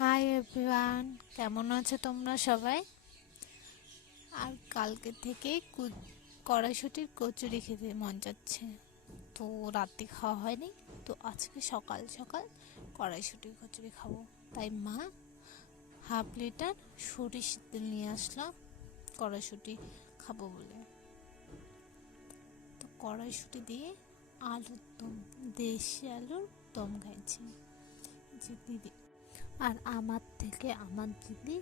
Hi everyone, কেমন আছো তোমরা সবাই? আর কালকে থেকে কড়াইশুটির কচুরি খেতে মন যাচ্ছে। তো রাতে খাওয়া হয়নি, তো আজকে সকাল সকাল কড়াইশুটির কচুরি খাবো। তাই মা হাফ লিটার সরিষার তেল নিয়ে আসলাম কড়াইশুটি খাবো বলে। তো কড়াইশুটি দিয়ে আলুর দম, দেশি আলুর দম খাইছি যে দিদি। আর আমার থেকে আমার দিদি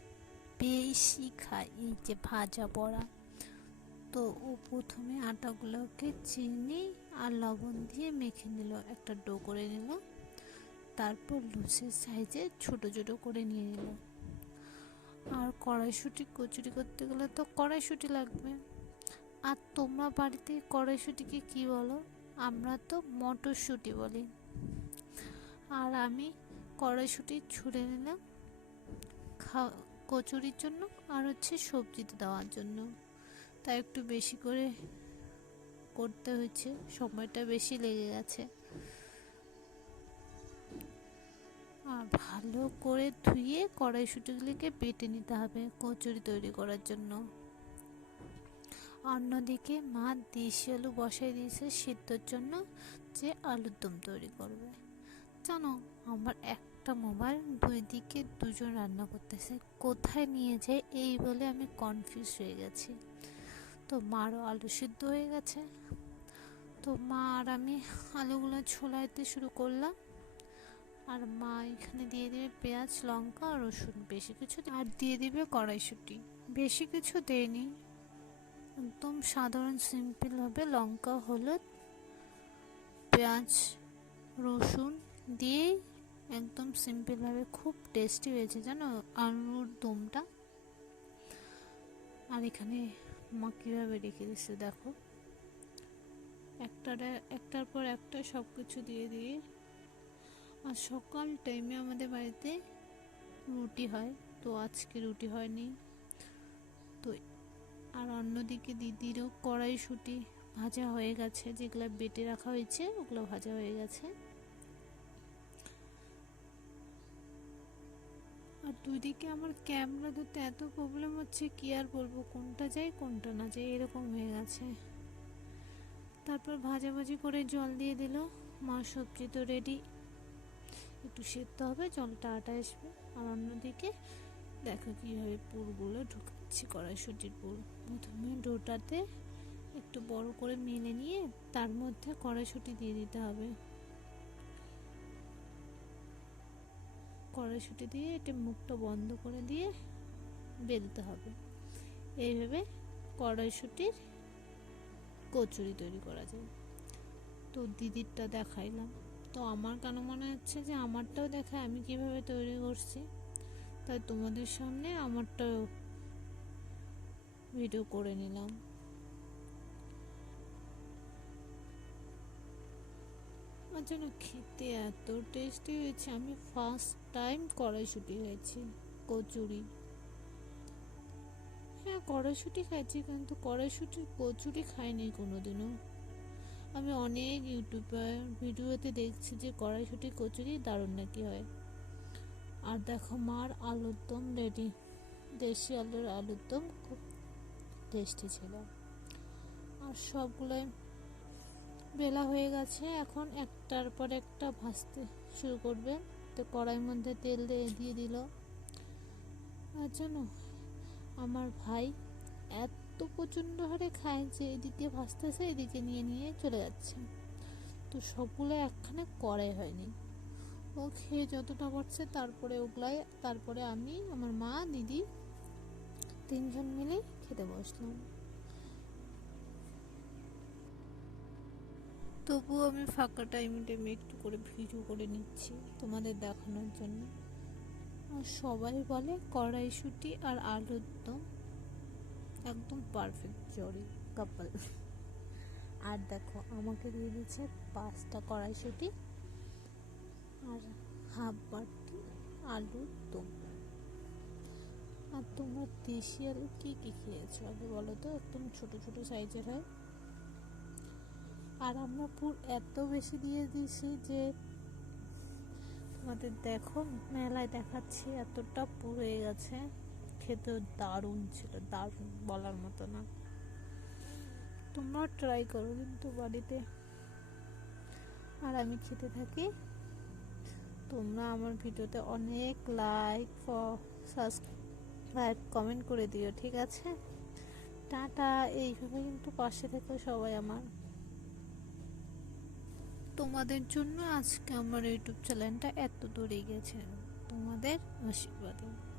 বেশি খায় এই যে ভাজা বড়া। তো ও প্রথমে আটাগুলোকে চিনি আর লবণ দিয়ে মেখে নিল, একটা ডো করে নিল। তারপর লুচের সাইজে ছোট ছোট করে নিয়ে নিল। আর কড়াইশুঁটি কচুরি করতে গেলে তো কড়াইশুঁটি লাগবে। আর তোমরা বাড়িতে কড়াইশুঁটিকে কি বলো? আমরা তো মটরশুঁটি বলি। আর আমি কড়াইশুঁটি ছুঁড়ে নিলাম কচুরির জন্য, আর হচ্ছে সবজিতে দেওয়ার জন্য। তাই একটু বেশি করে করতে হয়েছে, সময়টা বেশি লেগে গেছে। আর ভালো করে ধুয়ে কড়াইশুঁটিগুলিকে বেটে নিতে হবে কচুরি তৈরি করার জন্য। অন্যদিকে মা দেশি আলু বসাই দিয়েছে সিদ্ধর জন্য, যে আলুর দম তৈরি করবে। জানো, আমার একটা মোবাইল দুই দিকে দুজন রান্না করতেছে, কোথায় নিয়ে যায় এই বলে আমি কনফিউজ হয়ে গেছি। তো মারও আলু সিদ্ধ হয়ে গেছে। তো মা আর আমি আলুগুলো ছোলাইতে শুরু করলাম। আর মা এখানে দিয়ে দেবে পেঁয়াজ, লঙ্কা আর রসুন, বেশি কিছু আর দিয়ে দিবে কড়াইশুঁটি। বেশি কিছু দেয়নি, একদম সাধারণ সিম্পল হবে। লঙ্কা, হলুদ, পেঁয়াজ, রসুন দিয়ে একদম সিম্পল ভাবে খুব টেস্টি হয়েছে জানো আলুর দমটা। আর এখানে মা কীভাবে রেখে দিচ্ছে দেখো, একটার পর একটা সব কিছু দিয়ে দিয়ে। আর সকাল টাইমে আমাদের বাড়িতে রুটি হয়, তো আজকে রুটি হয়নি। তো আর অন্যদিকে দিদিরও কড়াইশুঁটি ভাজা হয়ে গেছে, যেগুলো বেটে রাখা হয়েছে ওগুলো ভাজা হয়ে গেছে। আর দুই দিকে আমার ক্যামেরা ধরতে এত প্রবলেম হচ্ছে, কি আর বলবো, কোনটা যায় কোনটা না যায় এরকম হয়ে গেছে। তারপর ভাজাভাজি করে জল দিয়ে দিল। মা সবজি তো রেডি, একটু সেদ্ধ হবে, জলটা আটা আসবে। আর অন্যদিকে দেখো কীভাবে পুরগুলো ঢুকাচ্ছি কড়াইশুঁটির পুর। প্রথমে ডোটাতে একটু বড় করে মেলে নিয়ে তার মধ্যে কড়াইশুঁটি দিয়ে দিতে হবে। কড়াইশুঁটি দিয়ে এটা মুখটা বন্ধ করে দিয়ে বেলতে হবে। এইভাবে কড়াইশুঁটির কচুরি তৈরি করা যায়। তো দিদিরটা দেখাইলাম। তো আমার কেন মনে হচ্ছে যে আমারটাও দেখায়, আমি কিভাবে তৈরি করছি, তাই তোমাদের সামনে আমারটাও ভিডিও করে নিলাম। আর যেন খেতে এত টেস্টি হয়েছে, আমি ফার্স্ট টাইম কড়াইশুঁটি খাইছি কচুরি। হ্যাঁ, কড়াইশুঁটি খাইছি, কিন্তু কড়াইশুঁটির কচুরি খাইনি কোনোদিনও। আমি অনেক ইউটিউবার ভিডিওতে দেখছি যে কড়াইশুঁটি কচুরি দারুণ নাকি হয়। আর দেখো মার আলুর দম রেডি, দেশি আলুর আলুর দম খুব টেস্টি ছিল। আর সবগুলোই বেলা হয়ে গেছে, এখন একটার পর একটা ভাজতে শুরু করবে। তো কড়াইয়ের মধ্যে তেল দিয়ে দিল। আর জানো, আমার ভাই এত প্রচণ্ড হারে খায় যে এদিকে ভাজতেছে এদিকে নিয়ে নিয়ে চলে যাচ্ছে। তো সবগুলো একখানে কড়াই হয়নি, ও খেয়ে যতটা পারছে তারপরে আমি, আমার মা, দিদি তিনজন মিলে খেতে বসলাম। তবুও আমি ফাঁকা টাইমে একটু করে ভিডিও করে নিচ্ছি তোমাদের দেখানোর জন্য। আর সবাই বলে কড়াইশুঁটি আর আলুর দম একদম পারফেক্ট জড়ি কাপল। আর দেখো আমাকে দিয়ে দিচ্ছে 5টা কড়াইশুঁটি আর হাফ বাটি আলুর দম। আর তোমরা দেশি আলু কি কি খেয়েছো আগে বলো তো, একদম ছোট ছোট সাইজের হয়। আর আমরা পুর এত বেশি দিয়ে দিয়েছি যে তোমাদের দেখো মেলায় দেখাচ্ছি, এতটা পুড়ে গেছে। খেতেও দারুণ ছিল, দারুণ বলার মতো না। তোমরা ট্রাই করো কিন্তু বাড়িতে। আর আমি খেতে থাকি। তোমরা আমার ভিডিওতে অনেক লাইক, সাবস্ক্রাইব, কমেন্ট করে দিও, ঠিক আছে? টাটা। এইভাবে কিন্তু পাশে থেকো সবাই আমার। তোমাদের জন্য আজকে আমার ইউটিউব চ্যানেলটা এত দূর এগিয়েছে, তোমাদের আশীর্বাদে।